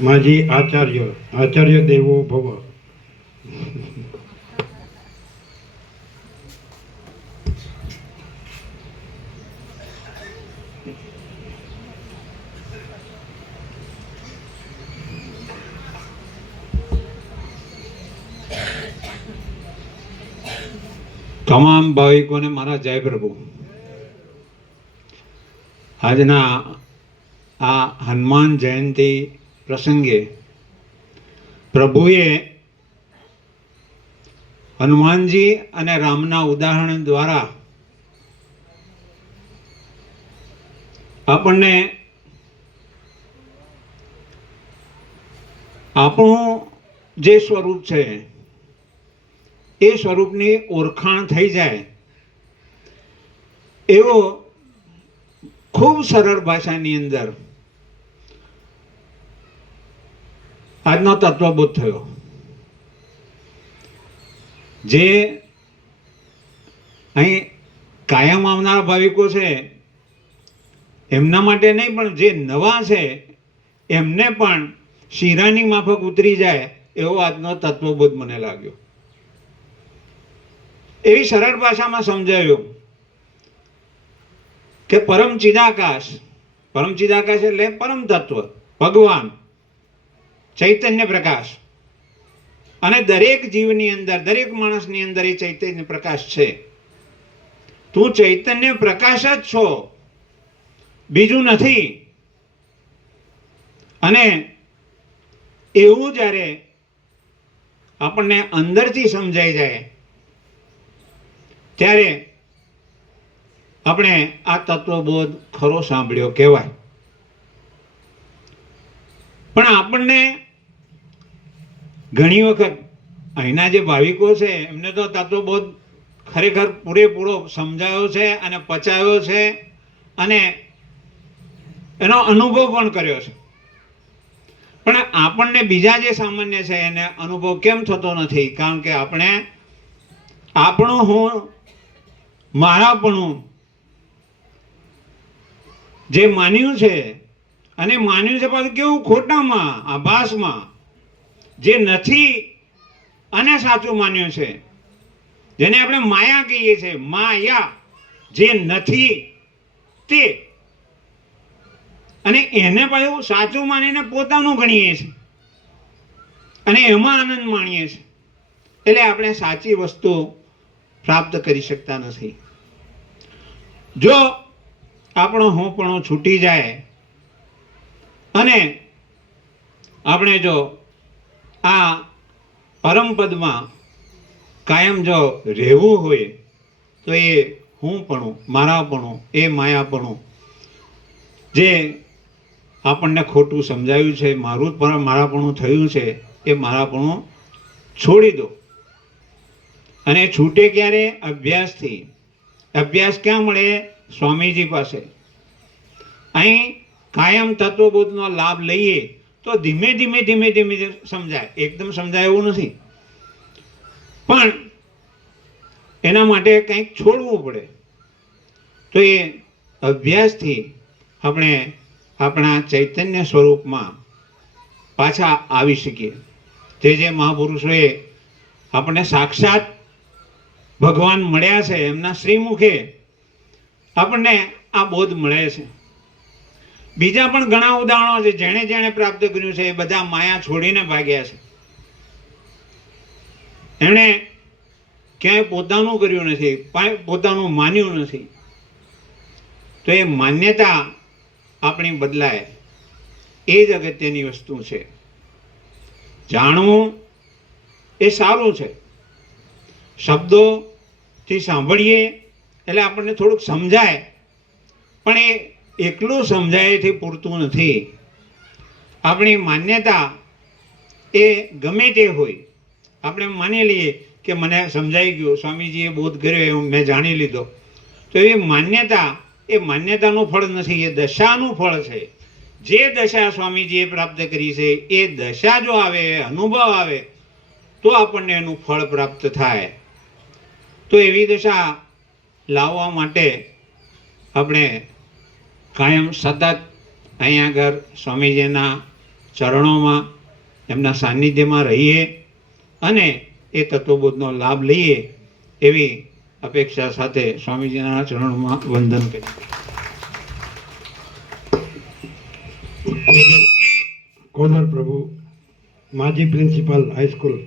માજી આચાર્ય આચાર્ય દેવો ભવ. તમામ ભાવિકોને મારા જય પ્રભુ. આજના આ હનુમાન જયંતિ પ્રસંગે પ્રભુએ હનુમાનજી અને રામના ઉદાહરણ દ્વારા આપણને આપણું જે સ્વરૂપ છે એ સ્વરૂપની ઓળખાણ થઈ જાય એવો ખૂબ સરળ ભાષાની અંદર આજનો તત્વબોધ થયો. જે અહીં કાયમ આવનારા ભાવિકો છે એમના માટે નહીં, પણ જે નવા છે એમને પણ શિરાની માફક ઉતરી જાય એવો આજનો તત્વબોધ મને લાગ્યો. એવી સરળ ભાષામાં સમજાવ્યું કે પરમ ચિદાકાશ એટલે પરમ તત્વ ભગવાન ચૈતન્ય પ્રકાશ, અને દરેક જીવની અંદર દરેક માણસની અંદર એ ચૈતન્ય પ્રકાશ છે. તું ચૈતન્ય પ્રકાશ જ છો, બીજું નથી. અને એવું જ્યારે આપણને અંદરથી સમજાઈ જાય ત્યારે આપણે આ તત્વબોધ ખરો સાંભળ્યો કહેવાય. પણ આપણને ઘણી વખત અહીંના જે ભાવિકો છે એમને તો તત્વબોધ ખરેખર પૂરેપૂરો સમજાયો છે અને પચાયો છે અને એનો અનુભવ પણ કર્યો છે. પણ આપણને બીજા જે સામાન્ય છે એને અનુભવ કેમ થતો નથી? કારણ કે આપણે આપણું હું મારાપણું જે માન્યું છે, અને માન્યું છે પાછું કેવું? ખોટામાં, આભાસમાં, જે નથી અને સાચું માન્યું છે, જેને આપણે માયા કહીએ છીએ. માયા જે નથી તે, અને એને પાછું સાચું માનીને પોતાનું ગણીએ છીએ અને એમાં આનંદ માણીએ છીએ. એટલે આપણે સાચી વસ્તુ પ્રાપ્ત કરી શકતા નથી. જો આપણો હોંપણો છૂટી જાય અને આપણે જો આ પરમપદમાં કાયમ જો રહેવું હોય તો એ હુંપણું, મારાપણું, એ માયાપણું જે આપણને ખોટું સમજાયું છે, મારું પણ મારાપણું થયું છે, એ મારાપણું છોડી દો. અને છૂટે ક્યારે? અભ્યાસથી. અભ્યાસ ક્યાં મળે? સ્વામીજી પાસે. અહીં કાયમ તત્વબોધનો લાભ લઈએ તો ધીમે ધીમે ધીમે ધીમે સમજાય. એકદમ સમજાય એવું નથી, પણ એના માટે કંઈક છોડવું પડે. તો એ અભ્યાસથી આપણે આપણા ચૈતન્ય સ્વરૂપમાં પાછા આવી શકીએ. જે મહાપુરુષોએ આપણને સાક્ષાત ભગવાન મળ્યા છે, એમના શ્રીમુખે આપણને આ બોધ મળે છે. બીજા પણ ઘણા ઉદાહરણો છે. જેણે જેણે પ્રાપ્ત કર્યું છે એ બધા માયા છોડીને ભાગ્યા છે. એમણે ક્યાંય પોતાનું કર્યું નથી, પોતાનું માન્યું નથી. તો એ માન્યતા આપણી બદલાય એ જ અગત્યની વસ્તુ છે. જાણવું એ સારું છે. શબ્દોથી સાંભળીએ એટલે આપણને થોડુંક સમજાય, પણ એ એકલું સમજાયથી પૂરતું નથી. આપણી માન્યતા એ ગમે તે હોય, આપણે માની લઈએ કે મને સમજાઈ ગયું, સ્વામીજીએ બોધ કર્યો એવું મેં જાણી લીધો, તો એ માન્યતાનું ફળ નથી, એ દશાનું ફળ છે. જે દશા સ્વામીજીએ પ્રાપ્ત કરી છે એ દશા જો આવે, અનુભવ આવે, તો આપણને એનું ફળ પ્રાપ્ત થાય. તો એવી દશા લાવવા માટે આપણે કાયમ સતત અહીંયા આગળ સ્વામીજીના ચરણોમાં એમના સાનિધ્યમાં રહીએ અને એ તત્વબોધનો લાભ લઈએ એવી અપેક્ષા સાથે સ્વામીજીના ચરણોમાં વંદન કરીએ. કોદર પ્રભુ, માજી પ્રિન્સિપાલ હાઈસ્કૂલ.